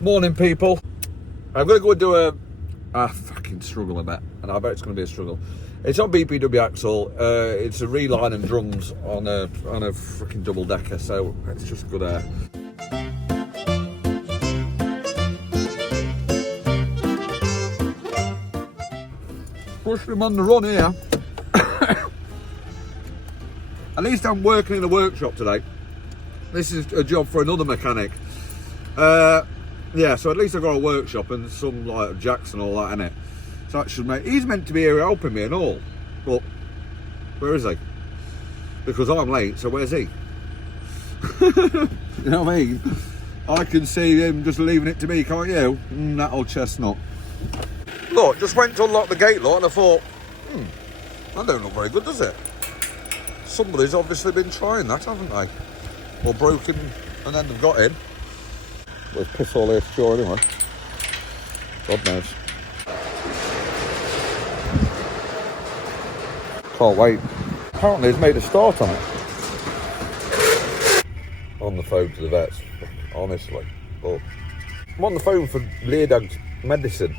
Morning, people. I'm going to go and do a fucking struggle a bit, and I bet it's going to be a struggle. It's on BPW Axle. It's a reline and drums on a freaking double decker, so it's just good air. Pushing him on the run here. At least I'm working in a workshop today. This is a job for another mechanic. Yeah, so at least I've got a workshop and some like jacks and all that in it. So that should make. He's meant to be here helping me and all, but where is he? Because I'm late, so where's he? You know what I mean? I can see him just leaving it to me, can't you? That old chestnut. Look, just went to unlock the gate, look, and I thought, that don't look very good, does it? Somebody's obviously been trying that, haven't they? Or broken, and then they've got in. Well, it's piss all here to shore anyway. God knows. Can't wait. Apparently he's made a start on it. On the phone to the vets, honestly. But I'm on the phone for Leodag's medicine.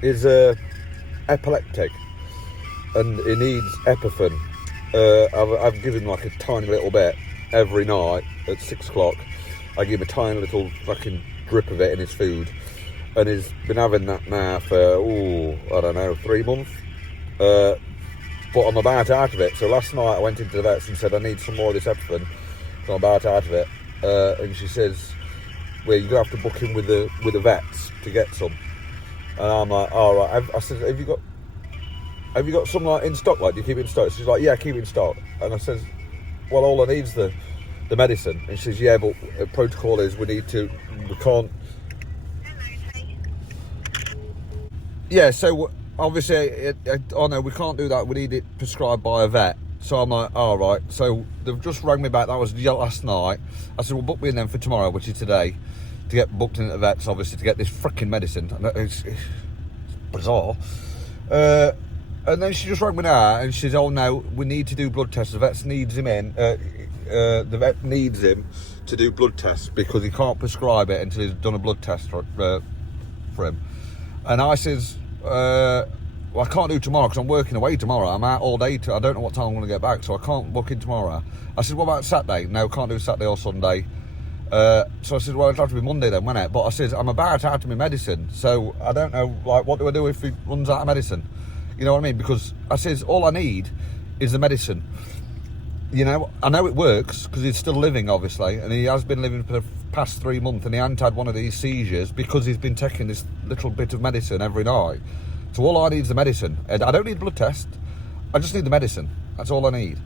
He's epileptic and he needs Epifen. I've given like a tiny little bit every night at 6 o'clock. I give him a tiny little fucking drip of it in his food, and he's been having that now for I don't know, 3 months. But I'm about out of it. So last night I went into the vets and said I need some more of this Epifen. So I'm about out of it, and she says, "Well, you're gonna have to book in with the vets to get some." And I'm like, "All right." I said, "Have you got some like in stock? Like, do you keep it in stock?" She's like, "Yeah, keep it in stock." And I says, "Well, all I need's the medicine." And she says, "Yeah, but the protocol is we can't." Yeah, so obviously, oh no, we can't do that. We need it prescribed by a vet. So I'm like, all right. So they've just rang me back. That was last night. I said, well, book me in then for tomorrow, which is today, to get booked in at the vets, obviously, to get this freaking medicine. It's bizarre. And then she just rang me now, and she says, oh no, we need to do blood tests. The vet needs him in. The vet needs him to do blood tests because he can't prescribe it until he's done a blood test for him. And I says, well, I can't do tomorrow because I'm working away tomorrow. I'm out all day. I don't know what time I'm going to get back, so I can't book in tomorrow. I said, what about Saturday? No, can't do Saturday or Sunday. So I said, well, it'll have to be Monday then, won't it? But I said, I'm about out of my medicine, so I don't know, like, what do I do if he runs out of medicine? You know what I mean? Because I says, all I need is the medicine. You know, I know it works because he's still living, obviously, and he has been living for the past 3 months, and he hasn't had one of these seizures because he's been taking this little bit of medicine every night. So all I need is the medicine. And I don't need a blood test. I just need the medicine. That's all I need.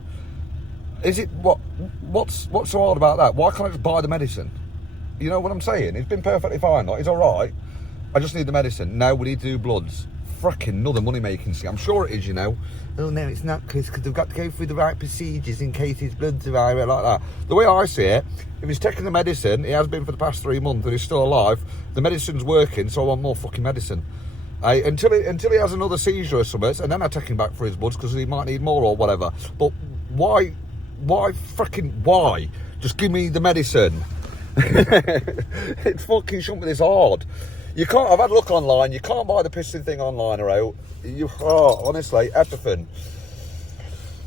Is it what's so hard about that? Why can't I just buy the medicine? You know what I'm saying? He's been perfectly fine. Like, he's all right. I just need the medicine. No, we need to do bloods. Frickin' another money-making scheme. I'm sure it is, you know. Oh, no, it's not, because they've got to go through the right procedures in case his blood's right, like that. The way I see it, if he's taking the medicine, he has been for the past 3 months, and he's still alive, the medicine's working, so I want more fucking medicine. Until he has another seizure or something, and then I take him back for his bloods, because he might need more or whatever. But why? Just give me the medicine. It fucking shouldn't be this hard. You can't. I've had a look online. You can't buy the pissing thing online or out. Honestly, Epifen.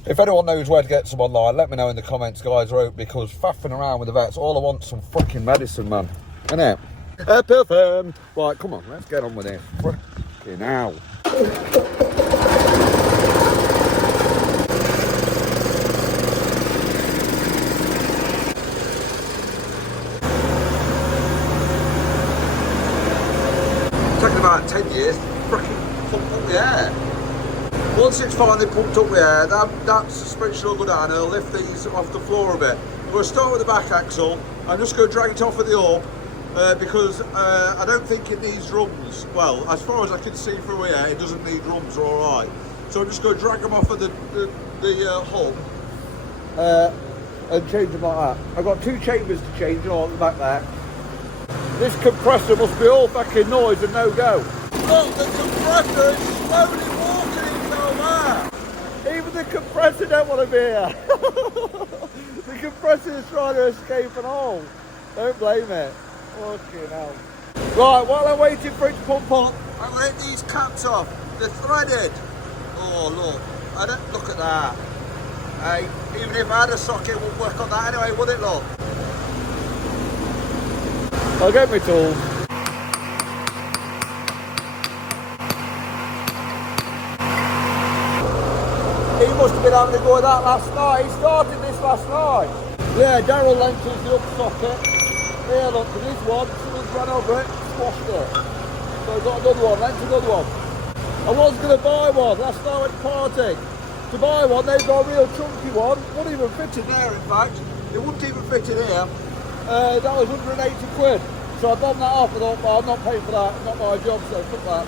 If anyone knows where to get some online, let me know in the comments, guys. Or out, because faffing around with the vets, all I want is some fucking medicine, man. Innit? Epifen. Right, come on, let's get on with it. Fucking hell. Taking about 10 years to freaking pump up the air. Once it's finally pumped up the air, that suspension will go down and it'll lift these off the floor a bit. I'm going to start with the back axle. I'm just going to drag it off at the hub because I don't think it needs drums. Well, as far as I can see through here, it doesn't need drums, all right. So I'm just going to drag them off of the hub and change them like that. I've got 2 chambers to change on the back there. This compressor must be all fucking noise and no go. Look, the compressor is slowly walking into there. Even the compressor don't want to be here. The compressor is trying to escape and all. Don't blame it. Fucking hell. Right, while I'm waiting for it to pump on, I'm going to get these caps off. They're threaded. Oh, look. I don't look at that. Hey, even if I had a socket, it wouldn't work on that anyway, would it, look? I'll get my tools. He must have been having a go at that last night. He started this last night. Yeah, Daryl lent us the up socket. Here, look, there is one. Someone's run over it, squashed it. So I got another one, lent another one. I was going to buy one last night at the party. To buy one, they've got a real chunky one. Wouldn't even fit in there, in fact. It wouldn't even fit in here. That was 180 quid. So I bombed that off and thought, well, I'm not paying for that. It's not my job, so fuck that.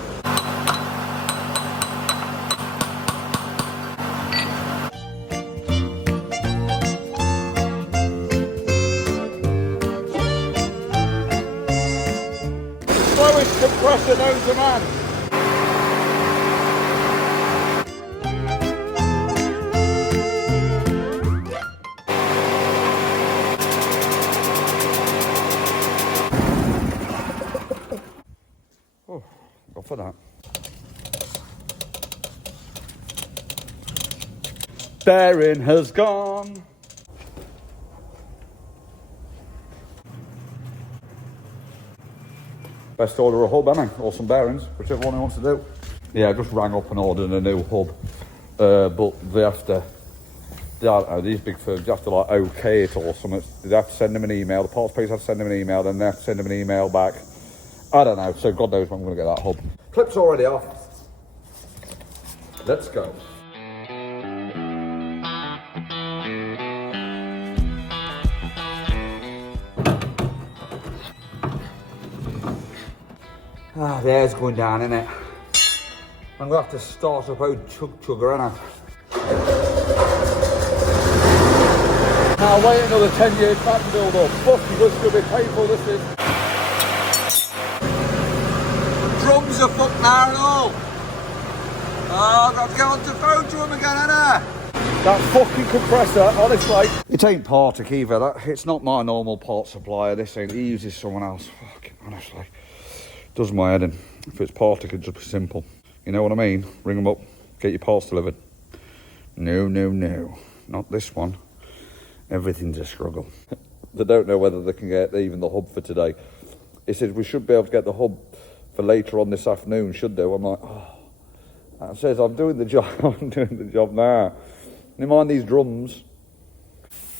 Slowest compressor known to man. Oh, go for that. Bearing has gone. Best order a hub, ain't I? Or some bearings, whichever one he wants to do. Yeah, I just rang up and ordered a new hub. But they have to, I don't know, these big firms, you have to like okay it or something. They have to send them an email, the parts place have to send them an email, then they have to send them an email back. I don't know, so God knows when I'm going to get that hub. Clip's already off. Let's go. Ah, the air's going down, innit? I'm going to have to start up old chugger, ain't I? Now wait another 10 years back to build up. Fuck, this is going to be painful, this is. Drums are fucked now and all. Oh, I've got to get on to phone to him again, ain't I? That fucking compressor, honestly. It ain't Partick either. It's not my normal part supplier. This ain't. He uses someone else. Fucking honestly. Does my head in. If it's Partick, it'd just be simple. You know what I mean? Ring them up, get your parts delivered. No, no, no. Not this one. Everything's a struggle. They don't know whether they can get even the hub for today. He says we should be able to get the hub for later on this afternoon, should they? I'm like, oh. That says I'm doing the job. I'm doing the job now. Never mind these drums.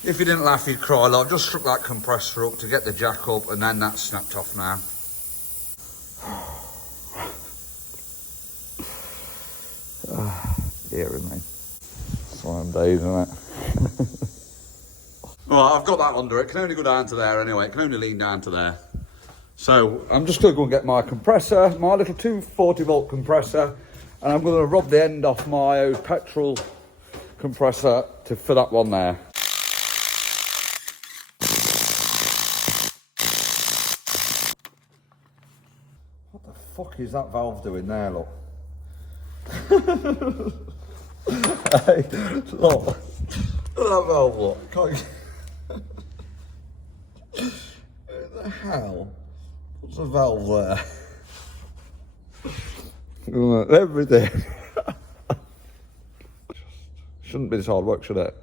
If you didn't laugh, you'd cry. Like, just struck that compressor up to get the jack up, and then that's snapped off now. Dear me. It's one of them days, isn't it? Well, I've got that under it. Can only go down to there anyway. It can only lean down to there. So I'm just going to go and get my compressor, my little 240 volt compressor, and I'm going to rub the end off my old petrol compressor for that one there. What the fuck is that valve doing there, look? Hey, look. Look at that valve, look. Can't you... What the hell? What's the valve there? Everything. Shouldn't be this hard work, should it?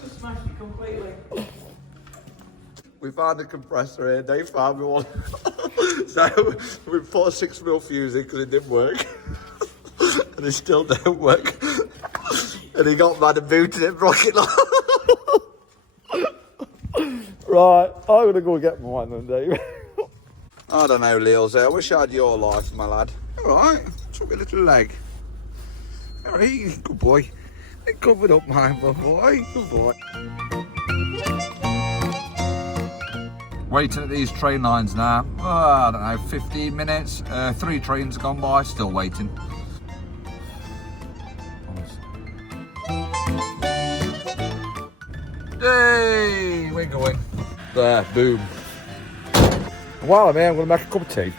Just smashed it completely. We found a compressor here, Dave found me one. So we put a 6mm fuse in because it didn't work. And it still don't work. And he got mad and booted it, broke it off. Right, I'm going to go and get mine then, Dave. I don't know, Leo's there. I wish I had your life, my lad. All right, took my little leg. All right, good boy. It covered up, my boy. Good boy. Waiting at these train lines now. Oh, I don't know, 15 minutes. 3 trains have gone by, still waiting. Hey, we're going. There, boom. While I'm here, I'm going to make a cup of tea.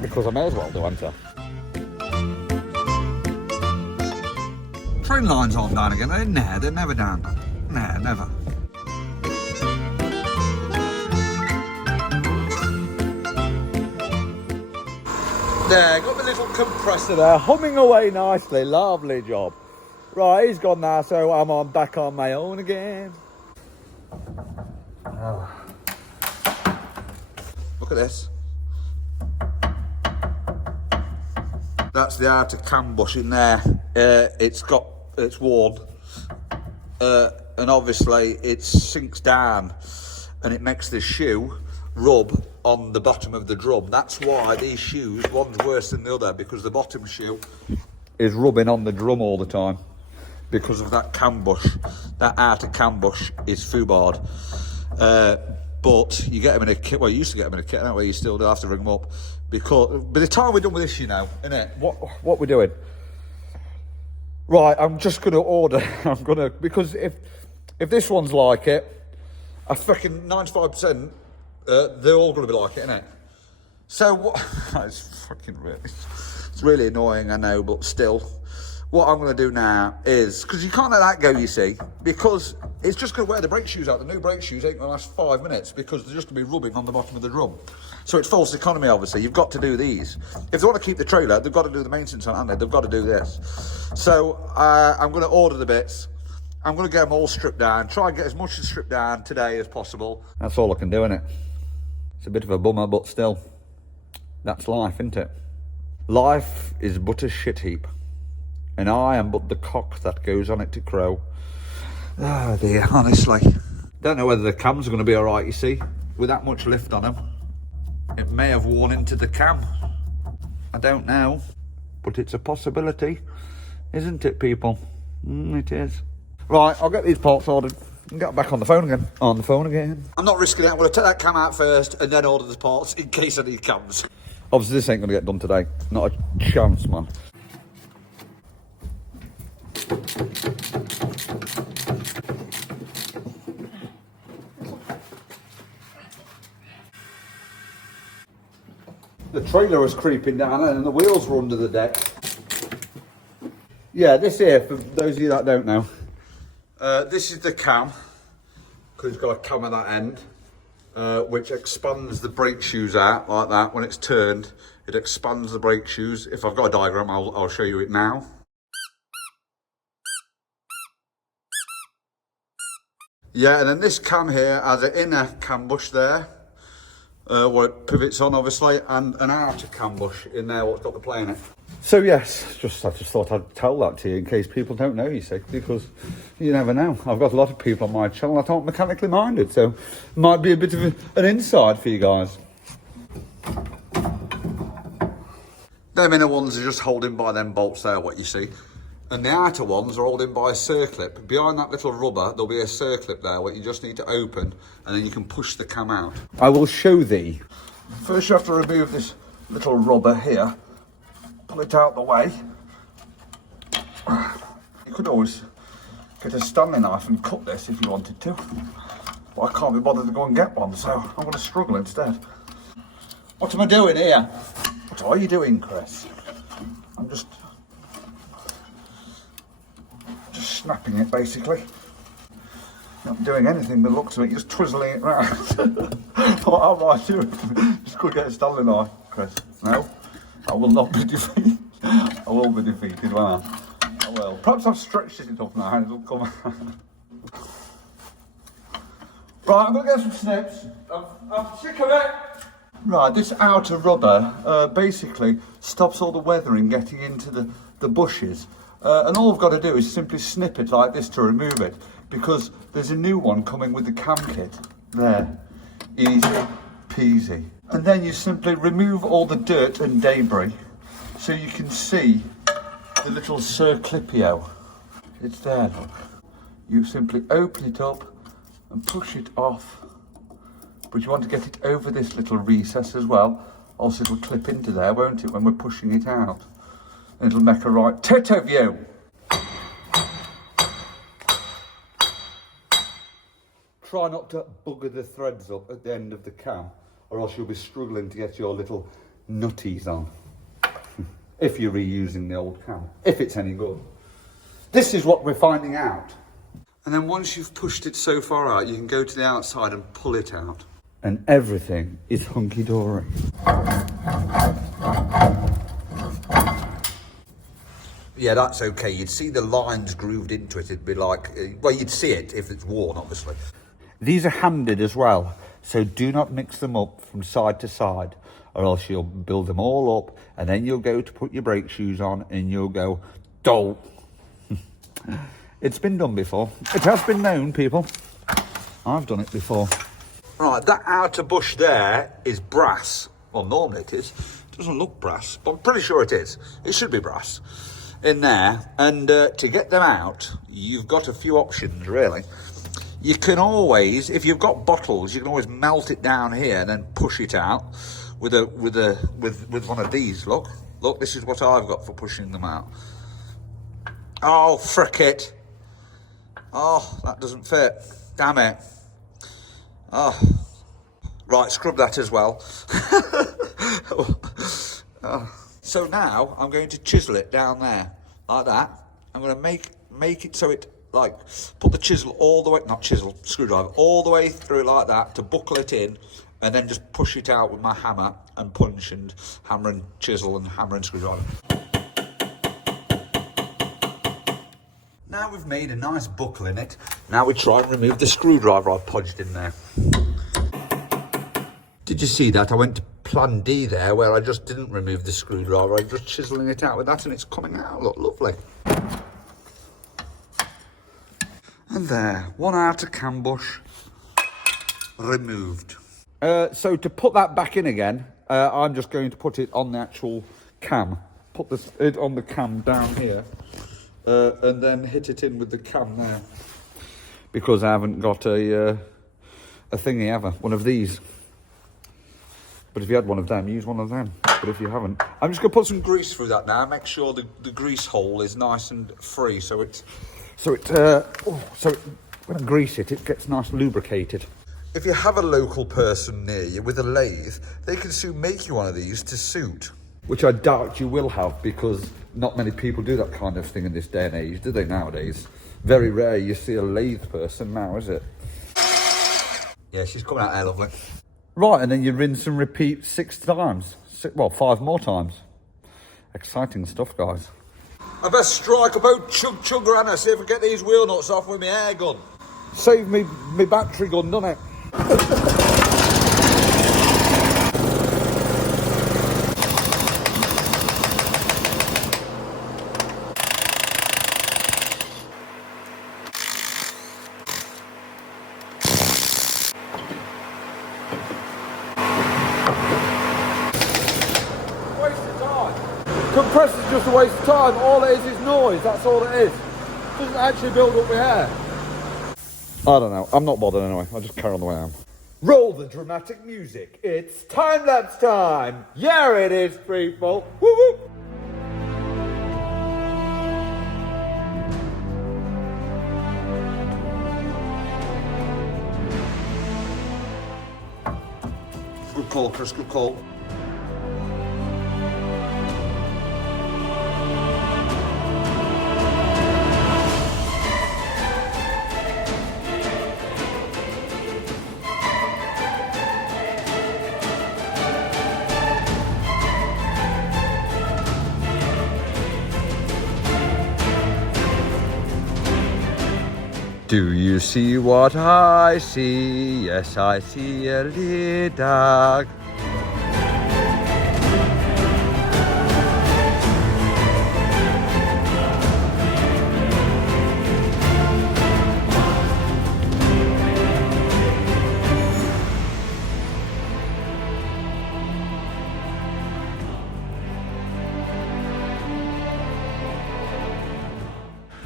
Because I may as well do, aren't I? Train lines aren't down again, are they? Nah, they're never down. Nah, never. There, got my little compressor there, humming away nicely. Lovely job. Right, he's gone now, so I'm back on my own again. Oh. Look at this. That's the outer cam bush in there. It's worn, and obviously it sinks down, and it makes the shoe rub on the bottom of the drum. That's why these shoes, one's worse than the other, because the bottom shoe is rubbing on the drum all the time because of that cam bush. That outer cam bush is foobarred. But you get them in a kit. Well, you used to get them in a kit, that way you still do have to ring them up. Because by the time we're done with this, you know, innit? What we're doing? Right, I'm just going to order. Because if this one's like it, I fucking 95%, they're all going to be like it, innit? So what? It's fucking really, it's really annoying, I know, but still. What I'm going to do now is, because you can't let that go, you see, because it's just going to wear the brake shoes out. The new brake shoes ain't going to last 5 minutes because they're just going to be rubbing on the bottom of the drum. So it's false economy, obviously. You've got to do these. If they want to keep the trailer, they've got to do the maintenance on it, haven't they? They've got to do this. So I'm going to order the bits. I'm going to get them all stripped down. Try and get as much stripped down today as possible. That's all I can do, innit? It's a bit of a bummer, but still. That's life, isn't it? Life is but a shit heap. And I am but the cock that goes on it to crow. Ah, dear, honestly. Don't know whether the cams are going to be all right, you see. With that much lift on them. It may have worn into the cam. I don't know. But it's a possibility. Isn't it, people? It is. Right, I'll get these parts ordered and get back on the phone again. I'm not risking it. I'm going to take that cam out first and then order the parts in case I need cams. Obviously, this ain't going to get done today. Not a chance, man. The trailer was creeping down and the wheels were under the deck. Yeah, this here, for those of you that don't know, this is the cam, because it's got a cam at that end, which expands the brake shoes out like that. When it's turned, it expands the brake shoes. If I've got a diagram, I'll show you it now. Yeah, and then this cam here has an inner cam bush there, where it pivots on, obviously, and an outer cam bush in there what's got the play in it. So yes, I just thought I'd tell that to you in case people don't know, you see, because you never know. I've got a lot of people on my channel that aren't mechanically minded, so it might be a bit of an insight for you guys. Them inner ones are just holding by them bolts there, what you see. And the outer ones are holding by a circlip. Behind that little rubber, there'll be a circlip there what you just need to open, and then you can push the cam out. I will show thee. First you have to remove this little rubber here. Pull it out the way. You could always get a Stanley knife and cut this if you wanted to. But I can't be bothered to go and get one, so I'm going to struggle instead. What am I doing here? What are you doing, Chris? I'm just snapping it, basically. Not doing anything by the looks of it, just twizzling it round. What am I doing? Just could get a Stanley knife, Chris. No, I will not be defeated. I will be defeated, won't I will. Perhaps I've stretched it enough now and it'll come out. Right, I'm going to get some snips. I'm sick of it. Right, this outer rubber basically stops all the weathering getting into the bushes. And all I've got to do is simply snip it like this to remove it, because there's a new one coming with the cam kit. There, easy peasy. And then you simply remove all the dirt and debris so you can see the little circlipio. It's there, look. You simply open it up and push it off. But you want to get it over this little recess as well, else it'll clip into there, won't it, when we're pushing it out. And it'll make a right tit of you. Try not to bugger the threads up at the end of the cam, or else you'll be struggling to get your little nutties on. If you're reusing the old cam, if it's any good. This is what we're finding out. And then once you've pushed it so far out, you can go to the outside and pull it out. And everything is hunky-dory. yeah, that's okay. You'd see the lines grooved into it. It'd be like, well, you'd see it if it's worn, obviously. These are handed as well, so do not mix them up from side to side, or else you'll build them all up, and then you'll go to put your brake shoes on, and you'll go, dolt. It's been done before. It has been known, people. I've done it before. Right, that outer bush there is brass. Well, normally it is. It doesn't look brass, but I'm pretty sure it is. It should be brass in there. And to get them out, you've got a few options, really. You can always, if you've got bottles, you can always melt it down here and then push it out with one of these. Look, this is what I've got for pushing them out. Oh, frick it. Oh, that doesn't fit. Damn it. Oh. Right, scrub that as well. Oh. So now I'm going to chisel it down there, like that. I'm going to make it so it, like, put the chisel all the way, not chisel, screwdriver, all the way through like that to buckle it in, and then just push it out with my hammer and punch and hammer and chisel and hammer and screwdriver. Now we've made a nice buckle in it. Now we try and remove the screwdriver I've podged in there. Did you see that? I went to plan D there where I just didn't remove the screwdriver. I'm just chiseling it out with that and it's coming out. Look, lovely. And there, one outer cam bush removed. So to put that back in again, I'm just going to put it on the actual cam. Put it on the cam down here. And then hit it in with the cam there, because I haven't got a thingy ever, one of these. But if you had one of them, use one of them. But if you haven't, I'm just gonna put some grease through that now. Make sure the grease hole is nice and free, so when I grease it, it gets nice lubricated. If you have a local person near you with a lathe, they can soon make you one of these to suit. Which I doubt you will have, because not many people do that kind of thing in this day and age, do they, nowadays? Very rare you see a lathe person now, is it? Yeah, she's coming out there lovely. Right, and then you rinse and repeat 6 times. 5 more times. Exciting stuff, guys. I best strike a boat chug around and see if I get these wheel nuts off with my air gun. Save me battery gun, doesn't it? Compressor's just a waste of time. All it is noise. That's all it is. It doesn't actually build up the air. I don't know. I'm not bothered anyway. I'll just carry on the way I am. Roll the dramatic music. It's time-lapse time. Yeah, it is, people. Woo woo. Good call, Chris. Good call. Do you see what I see? Yes, I see a little dog.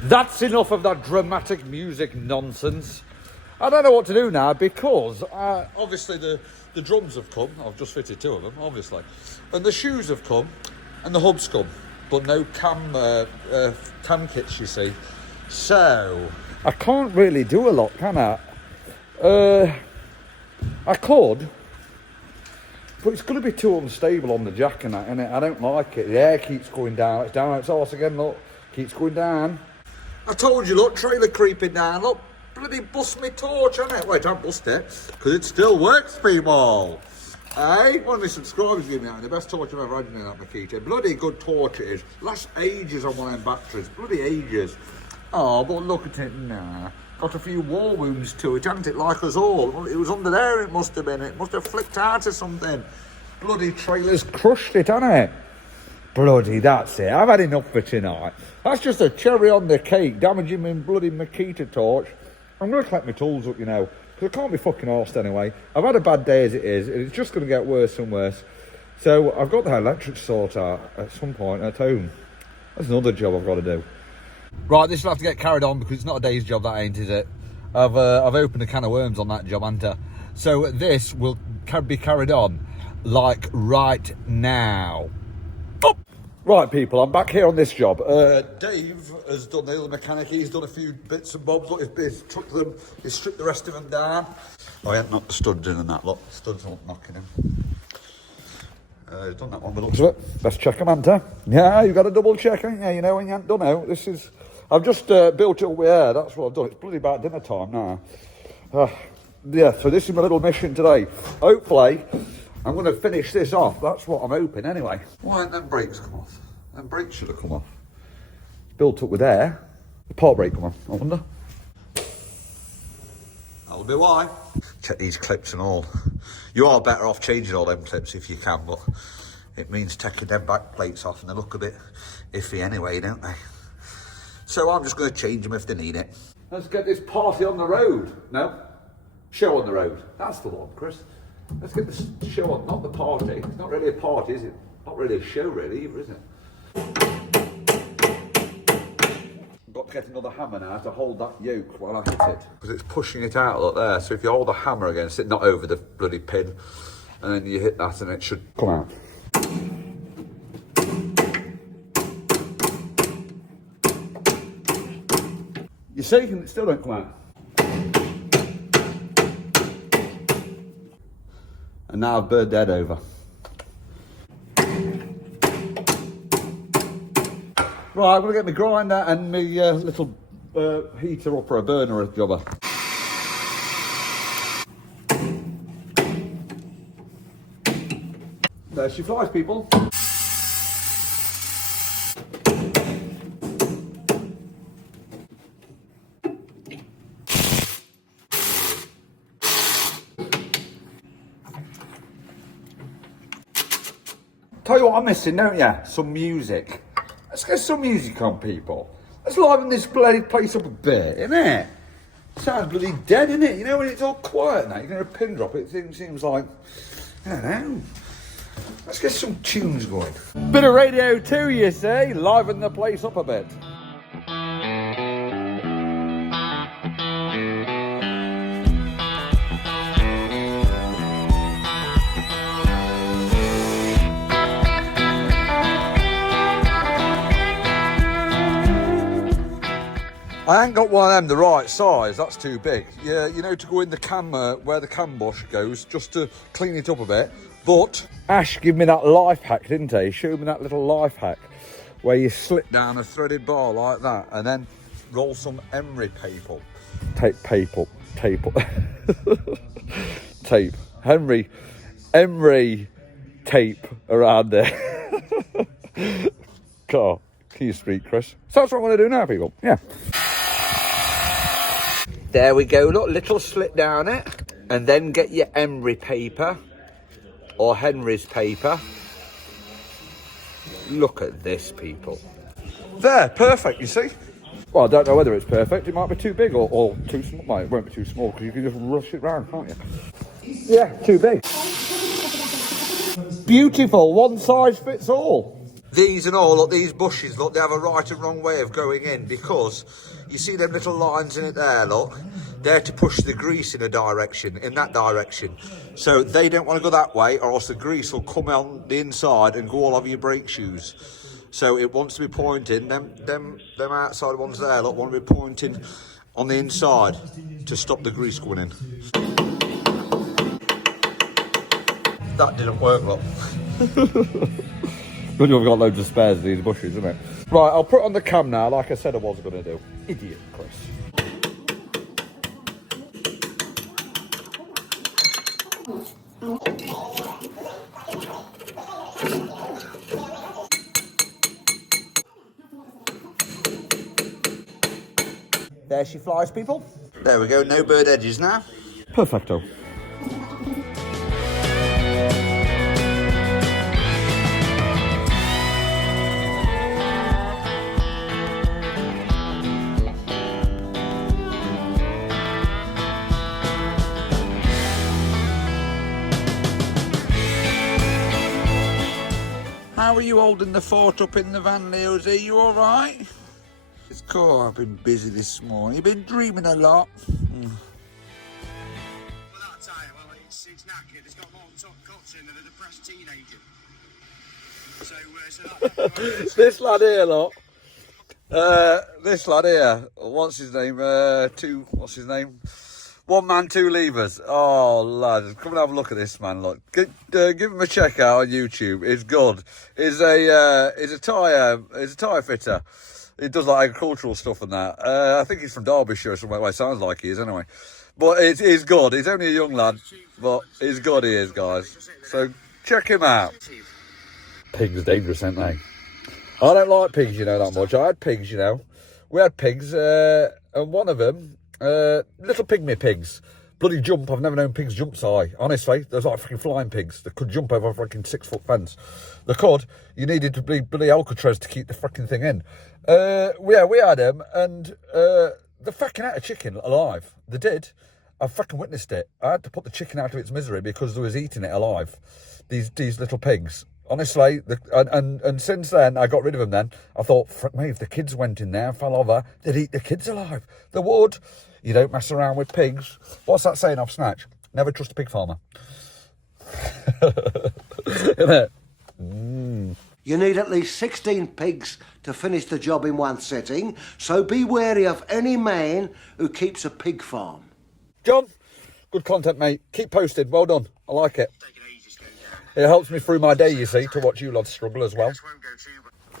That's enough of that dramatic music nonsense. I don't know what to do now, because obviously the drums have come. I've just fitted 2 of them, obviously. And the shoes have come, and the hub's come. But no cam kits, you see. So I can't really do a lot, can I? I could, but it's going to be too unstable on the jack and that, innit? I don't like it. The air keeps going down. It's down its arse again, look. Keeps going down. I told you, look, trailer creeping down, look. Bloody bust me torch, innit? Wait, don't bust it, because it still works, people. Hey, one of my subscribers gave me that, the best torch I've ever had in that Makita. Bloody good torch it is. Lasts ages on one of them batteries, bloody ages. Oh, but look at it now. Got a few war wounds to it, hasn't it, like us all? It was under there, it must have been. It must have flicked out or something. Bloody trailer's crushed it, hasn't it? Bloody, that's it. I've had enough for tonight. That's just a cherry on the cake, damaging my bloody Makita torch. I'm going to collect my tools up, you know, because I can't be fucking arsed anyway. I've had a bad day as it is, and it's just going to get worse and worse. So I've got the electric sort out at some point at home. That's another job I've got to do. Right, this will have to get carried on because it's not a day's job, that ain't, is it? I've opened a can of worms on that job, haven't I? So this will be carried on, like, right now. Oh! Right, people, I'm back here on this job. Dave has done the other mechanic. He's done a few bits and bobs. Look, he's took them, he's stripped the rest of them down. Oh, he ain't knocked the studs in and that, look. The studs aren't knocking him. He's done that one, but looks of it. Best check him, haven't I? Yeah, you've got a double check, ain't you? You know when you ain't done out. This is... I've just built it up with air, that's what I've done. It's bloody about dinner time now. Yeah, so this is my little mission today. Hopefully, I'm going to finish this off. That's what I'm hoping anyway. Why aren't them brakes come off? Them brakes should have come off. It's built up with air. The part brake come off, I wonder. That'll be why. Check these clips and all. You are better off changing all them clips if you can, but it means taking them back plates off and they look a bit iffy anyway, don't they? So I'm just going to change them if they need it. Let's get this party on the road. No, show on the road. That's the one, Chris. Let's get the show on, not the party. It's not really a party, is it? Not really a show, really, either, is it? I've got to get another hammer now to hold that yoke while I hit it. Because it's pushing it out, look there. So if you hold the hammer against it, not over the bloody pin, and then you hit that and it should come out. You see, and it still don't come out. And now I've burned dead over. Right, I'm going to get my grinder and my little heater up for a burner or a jobber. There she flies, people. Tell you what I'm missing, don't you? Some music. Let's get some music on, people. Let's liven this bloody place up a bit, innit? Sounds bloody dead, innit? You know, when it's all quiet now, you're going to pin drop it, it seems like, I don't know. Let's get some tunes going. Bit of radio too, you say? Liven the place up a bit. I ain't got one of them the right size, that's too big. Yeah, you know, to go in the cam, where the cam bush goes, just to clean it up a bit. But Ash gave me that life hack, didn't he? He showed me that little life hack where you slip down a threaded bar like that and then roll some emery paper. Tape. Emery tape around there. God, can you speak, Chris? So that's what I'm going to do now, people. Yeah. There we go, look, little slit down it, and then get your emery paper, or Henry's paper. Look at this, people. There, perfect, you see? Well, I don't know whether it's perfect, it might be too big or too small. Well, it won't be too small, because you can just rush it round, can't you? Yeah, too big. Beautiful, one size fits all. These and all, look, these bushes, look, they have a right and wrong way of going in because you see them little lines in it there, look. They're to push the grease in a direction, in that direction. So they don't want to go that way or else the grease will come on the inside and go all over your brake shoes. So it wants to be pointing, them outside ones there, look, want to be pointing on the inside to stop the grease going in. That didn't work, look. Good, we've got loads of spares of these bushes, isn't it? Right, I'll put it on the cam now, like I said I was going to do. Idiot, Chris. There she flies, people. There we go, no bird edges now. Perfecto. How are you holding the fort up in the van, Leos? Are you alright? It's cool, I've been busy this morning. You've been dreaming a lot. Well, that tyre, well, it's knackered. It's got more cuts in than a depressed teenager. So This lad here, look. This lad here, what's his name? What's his name? One man, two levers. Oh, lad, come and have a look at this man. Look, give him a check out on YouTube. It's good. He's a tyre fitter. He does like agricultural stuff and that. I think he's from Derbyshire or somewhere. Well, it sounds like he is anyway. But he's good. He's only a young lad, but he's good. He is, guys. So check him out. Pigs are dangerous, aren't they? I don't like pigs, you know, that much. I had pigs, you know. We had pigs, and one of them, little pygmy pigs, bloody jump. I've never known pigs jump so high. Honestly, there's like freaking flying pigs that could jump over a freaking 6-foot fence. They could. You needed to be bloody Alcatraz to keep the freaking thing in. We had them, and they fucking ate a chicken alive. They did. I fucking witnessed it. I had to put the chicken out of its misery because they was eating it alive. These little pigs. Honestly, and since then, I got rid of them then. I thought, fuck me, if the kids went in there and fell over, they'd eat the kids alive. They would. You don't mess around with pigs. What's that saying off Snatch? Never trust a pig farmer. Isn't it? You need at least 16 pigs to finish the job in one sitting, so be wary of any man who keeps a pig farm. John, good content, mate. Keep posted. Well done. I like it. It helps me through my day, you see, to watch you lads struggle as well.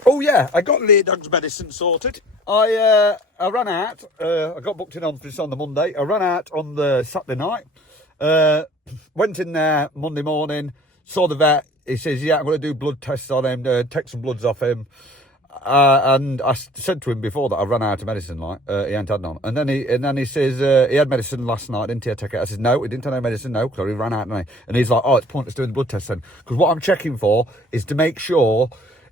Oh, yeah, I got Lear Dog's medicine sorted. I ran out. I got booked in on this on the Monday. I ran out on the Saturday night. Went in there Monday morning, saw the vet. He says, yeah, I'm going to do blood tests on him, take some bloods off him. And I said to him before that I ran out of medicine, like, he hadn't had none. And then he says, he had medicine last night, didn't he? I take it. I said, no, he didn't have no medicine, no, because he ran out, didn't he? And he's like, oh, it's pointless doing the blood test then. Because what I'm checking for is to make sure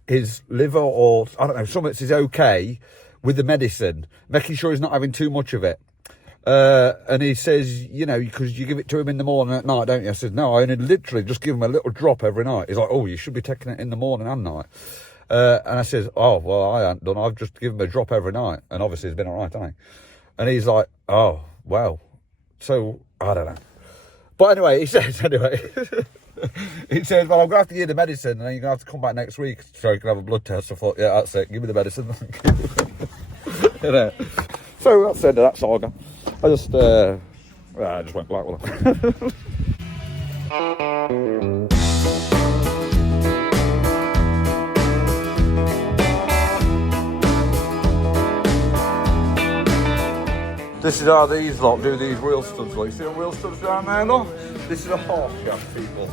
his liver or, I don't know, something is okay with the medicine, making sure he's not having too much of it. And he says, you know, because you give it to him in the morning and at night, don't you? I said, no, I only literally just give him a little drop every night. He's like, oh, you should be taking it in the morning and night. And I says, oh, well, I ain't done. I've just given him a drop every night. And obviously he's been all right, hasn't he? And he's like, oh, well. So, I don't know. But anyway, he says, he says, well, I'm going to have to give you the medicine and then you're going to have to come back next week so you can have a blood test. I thought, yeah, that's it. Give me the medicine. You know? So that's the end of that saga. I just went black with it. This is how these lot do these wheel studs. Look, you see the wheel studs down there, look? This is a half shaft, people.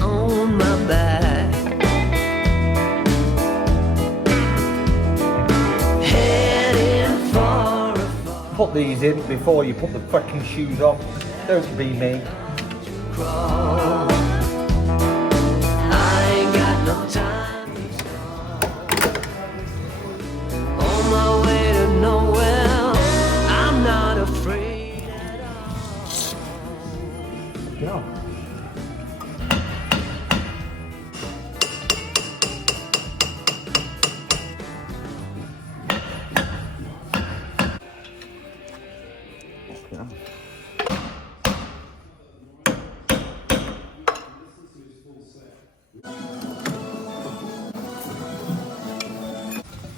On my back, heading far. Put these in before you put the fucking shoes on. Don't be me. Crawl. I ain't got no time to stall. On my way to nowhere, I'm not afraid at all. Yeah.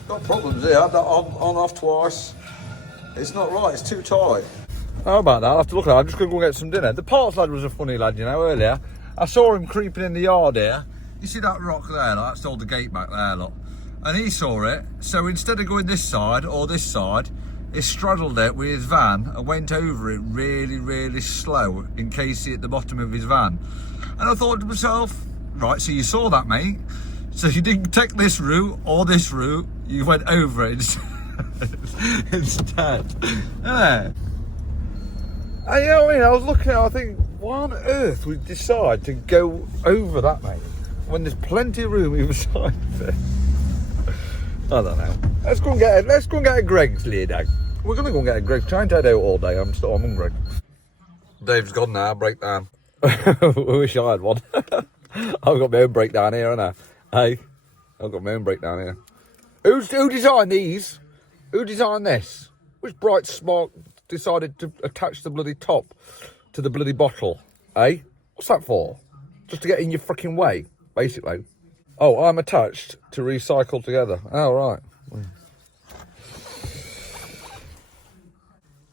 Got problems here. I had that on off twice. It's not right. It's too tight. How about that? I'll have to look at it. I'm just going to go and get some dinner. The parts lad was a funny lad, you know, earlier. I saw him creeping in the yard here. You see that rock there? Like, that's all the gate back there, look. And he saw it. So instead of going this side or this side, he straddled it with his van and went over it really, really slow in case he hit the bottom of his van. And I thought to myself, right, so you saw that, mate. So you didn't take this route or this route, you went over it instead. Yeah. And you know what I mean? I was looking at it, I think, why on earth would you decide to go over that, mate? When there's plenty of room either side of it. I don't know. Let's go and get a Greg's later. We're gonna go and get a Greg's. Try and take it out all day. I'm hungry. Dave's gone now. Breakdown. I wish I had one. I've got my own breakdown here, haven't I? Hey, I've got my own breakdown here. Who designed these? Who designed this? Which bright smart decided to attach the bloody top to the bloody bottle? Eh? What's that for? Just to get in your freaking way, basically. Oh, I'm attached to recycle together. Oh, right.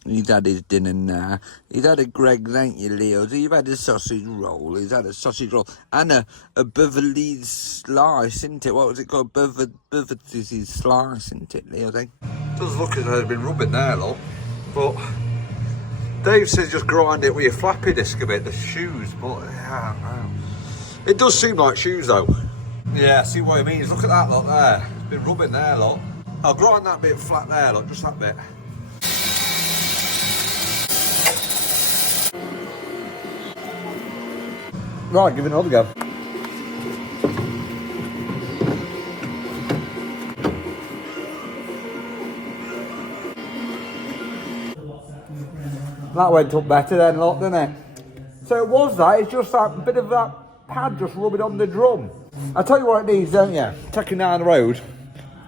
He's had his dinner now. He's had a Greg's, ain't you, Leo? You've had a sausage roll. He's had a sausage roll. And a Beverly slice, isn't it? What was it called? Beverly slice, isn't it, Leo? It does look as though it's been rubbing there, look. But Dave says just grind it with your flappy disc a bit, the shoes. But, yeah, I don't know. It does seem like shoes, though. Yeah, I see what he means. Look at that lot there. It's been rubbing there, look. I'll grind that bit flat there, look, just that bit. Right, give it another go. That went up better then, look, didn't it? So it was that, it's just that bit of that pad just rubbing on the drum. I'll tell you what it needs, don't you? Taking down the road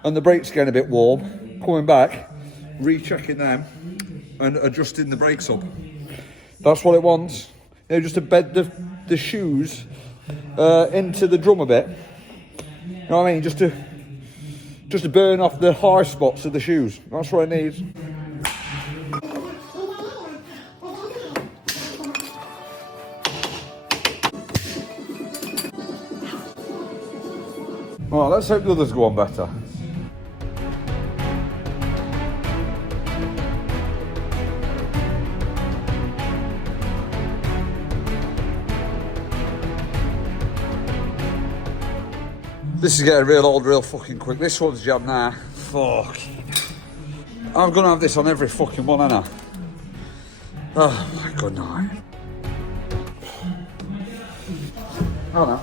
and the brakes getting a bit warm, coming back, rechecking them and adjusting the brakes up. That's what it wants. You know, just to bed the shoes into the drum a bit. You know what I mean? Just to burn off the high spots of the shoes. That's what it needs. Well, let's hope the others go on better. This is getting real old real fucking quick. This one's jammed now. Fuck. I'm gonna have this on every fucking one, ain't I? Oh my good night. Oh no.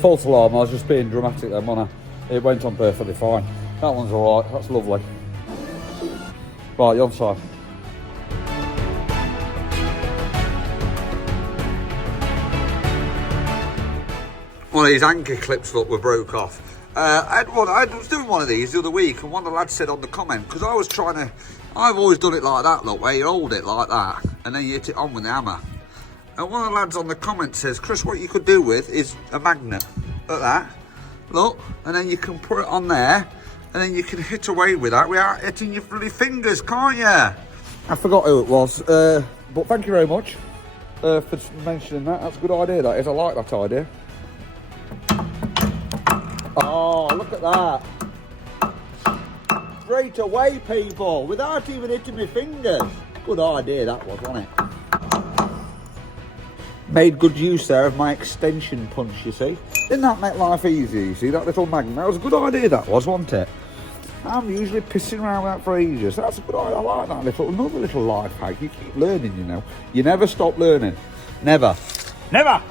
False alarm, I was just being dramatic then, wasn't I? It went on perfectly fine. That one's alright, that's lovely. Right, you're on side. One of these anchor clips that were broke off. I was doing one of these the other week and one of the lads said on the comment, because I've always done it like that, look, where you hold it like that and then you hit it on with the hammer. And one of the lads on the comment says, Chris, what you could do with is a magnet. Look at that. Look. And then you can put it on there. And then you can hit away with that without hitting your bloody fingers, can't you? I forgot who it was. But thank you very much for mentioning that. That's a good idea, that is. I like that idea. Oh, look at that. Straight away, people. Without even hitting my fingers. Good idea, that was, wasn't it? Made good use there of my extension punch, you see. Didn't that make life easy, you see, that little magnet? That was a good idea, that was, wasn't it? I'm usually pissing around with that for ages. That's a good idea. I like that another little life hack. You keep learning, you know. You never stop learning. Never. Never!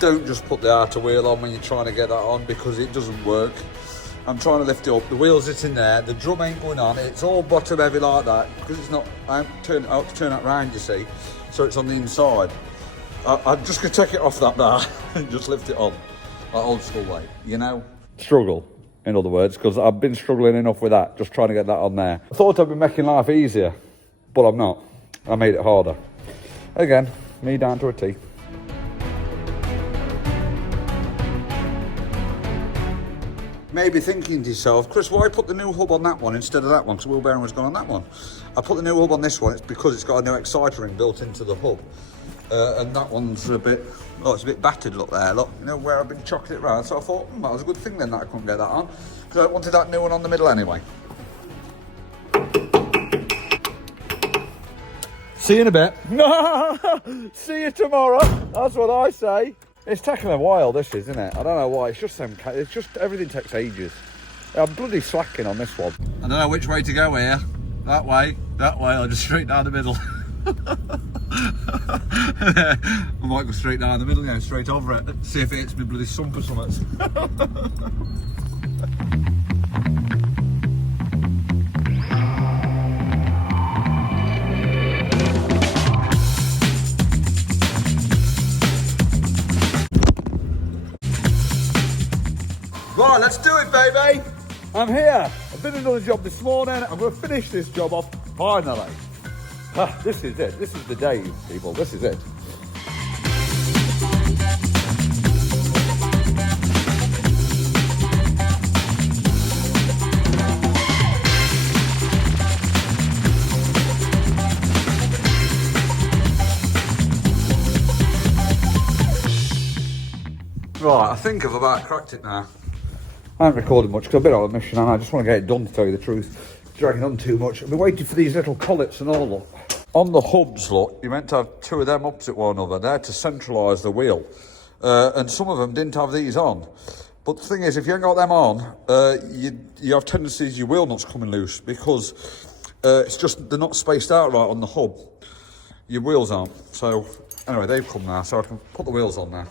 Don't just put the outer wheel on when you're trying to get that on, because it doesn't work. I'm trying to lift it up, the wheel's sitting there, the drum ain't going on, it's all bottom heavy like that, because it's not, I have to turn that round, you see, so it's on the inside. I'm just going to take it off that bar and just lift it on, like old school way, you know? Struggle, in other words, because I've been struggling enough with that, just trying to get that on there. I thought I'd be making life easier, but I'm not. I made it harder. Again, me down to a T. Maybe thinking to yourself, Chris, why put the new hub on that one instead of that one? Because the wheel bearing was gone on that one. I put the new hub on this one, it's because it's got a new exciter ring built into the hub. And that one's a bit, oh, it's a bit battered, look there, look. You know, where I've been chucking it around. So I thought, that was a good thing then that I couldn't get that on. Because I wanted that new one on the middle anyway. See you in a bit. See you tomorrow. That's what I say. It's taking a while, this is, isn't it? I don't know why. It's just everything takes ages. I'm bloody slacking on this one. I don't know which way to go here. That way, or just straight down the middle. I might go straight down the middle, straight over it. See if it hits me bloody sump or something. Right, let's do it, baby. I'm here. I've been and done a job this morning. I'm going to finish this job off finally. This is it. This is the day, people. This is it. Right, I think I've about cracked it now. I haven't recorded much because I've been on a mission and I just want to get it done, to tell you the truth. Dragging on too much. I've been waiting for these little collets and all, look. On the hubs, look, you're meant to have two of them opposite one another. They're to centralise the wheel. And some of them didn't have these on. But the thing is, if you ain't got them on, you have tendencies your wheel nuts coming loose because it's just, they're not spaced out right on the hub. Your wheels aren't. So, anyway, they've come now, so I can put the wheels on now.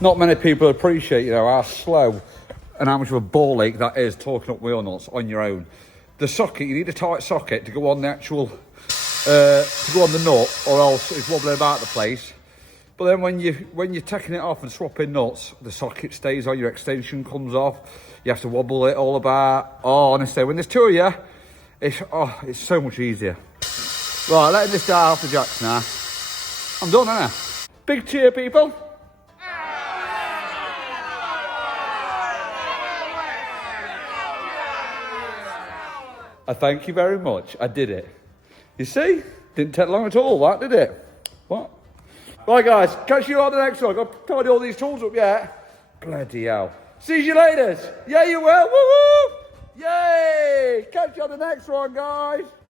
Not many people appreciate, how slow and how much of a ball ache that is talking up wheel nuts on your own. The socket, you need a tight socket to go on the actual, to go on the nut, or else it's wobbling about the place. But then when you're taking it off and swapping nuts, the socket stays on, your extension comes off. You have to wobble it all about. Oh, honestly, when there's two of you, it's so much easier. Right, letting this die off the jacks now. I'm done, ain't I? Big cheer, people. I thank you very much. I did it. You see? Didn't take long at all, that, did it? What? Right, guys. Catch you on the next one. I've tied all these tools up yet. Bloody hell. See you later. Yeah, you will. Woo-hoo! Yay! Catch you on the next one, guys.